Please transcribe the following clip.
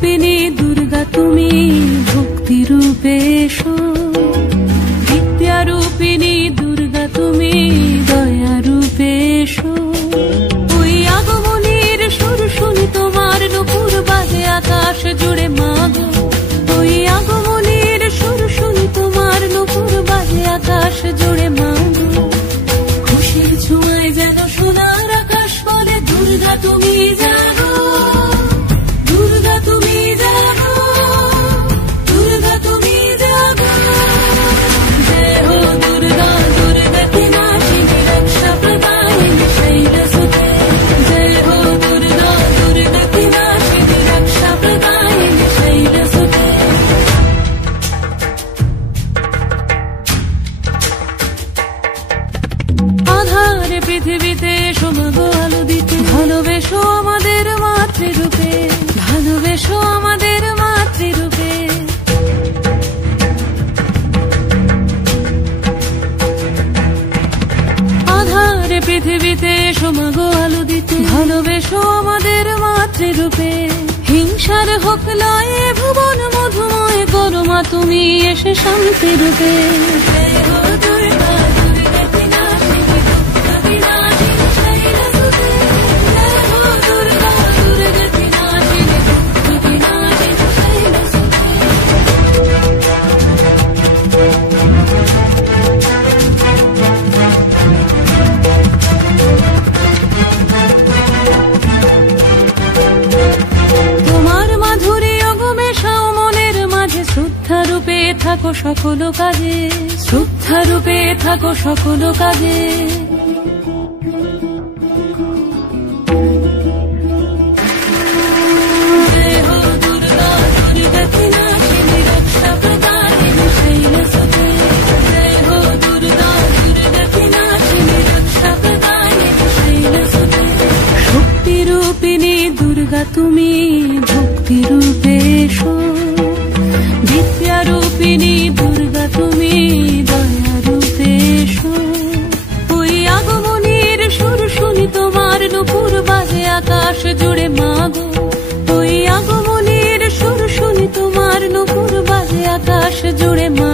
রূপিণী দুর্গা তুমি ভক্তি রূপে এসো, বিদ্যা রূপিণী দুর্গা তুমি দয়া রূপে এসো। ওই আগমনীর সুর শুনি তোমার নুপুর বাজে আকাশ জুড়ে মাগো, ওই আগমনীর সুর শুনি তোমার নুপুর বাজে আকাশ জুড়ে মাগো। খুশির ছোঁয়ায় যেন সোনার আকাশ বলে দুর্গা তুমি জাগো, দুর্গা তুমি জাগো, দুর্গা তুমি জাগো। জয় হো দুর্গা দুর্গা কি নাশিনী রক্ষা প্রদায়িনী শৈলসুতে, জয় হো দুর্গা দুর্গা কি নাশিনী রক্ষা প্রদায়িনী শৈলসুতে। আধারে পৃথিবীতে এসো মাগো আলো দিতে, ভালোবেসো আমাদের মাতৃরূপে, ভালোবেসো আমাদের মাতৃরূপে। আধারে পৃথিবীতে এসো মাগো আলো দিতে, ভালোবেসো আমাদের মাতৃরূপে। হিংসার হোক লয়ে ভুবন মধুময় করো মা তুমি এসে শান্তি রূপে। জয় হো দুর্গা দুর্গা কি নাশিনী দুঃখ বিনাশিনী শৈলসুতে, জয় হো দুর্গা দুর্গা কি নাশিনী দুঃখ বিনাশিনী শৈলসুতে। তোমার মাধুরী অগমেশাও মনের মাঝে, শ্রদ্ধা রূপে থাকো সকল কাজে, শ্রদ্ধা রূপে থাকো সকল কাজে। জয় হো দুর্গা দুর্গা কি নাশিনী রক্ষা প্রদায়িনী শৈলসুতে, জয় হো দুর্গা দুর্গা কি নাশিনী রক্ষা প্রদায়িনী শৈলসুতে। শক্তি রূপিণী দুর্গা তুমি ভক্তি রূপে এসো, বিদ্যা রূপিণী দুর্গা তুমি দয়া রূপে এসো। ওই আগমনীর সুর শুনি তোমার নুপুর বাজে আকাশ জুড়ে মাগো, ওই আগমনীর সুর শুনি তোমার নুপুর বাজে আকাশ জুড়ে মা।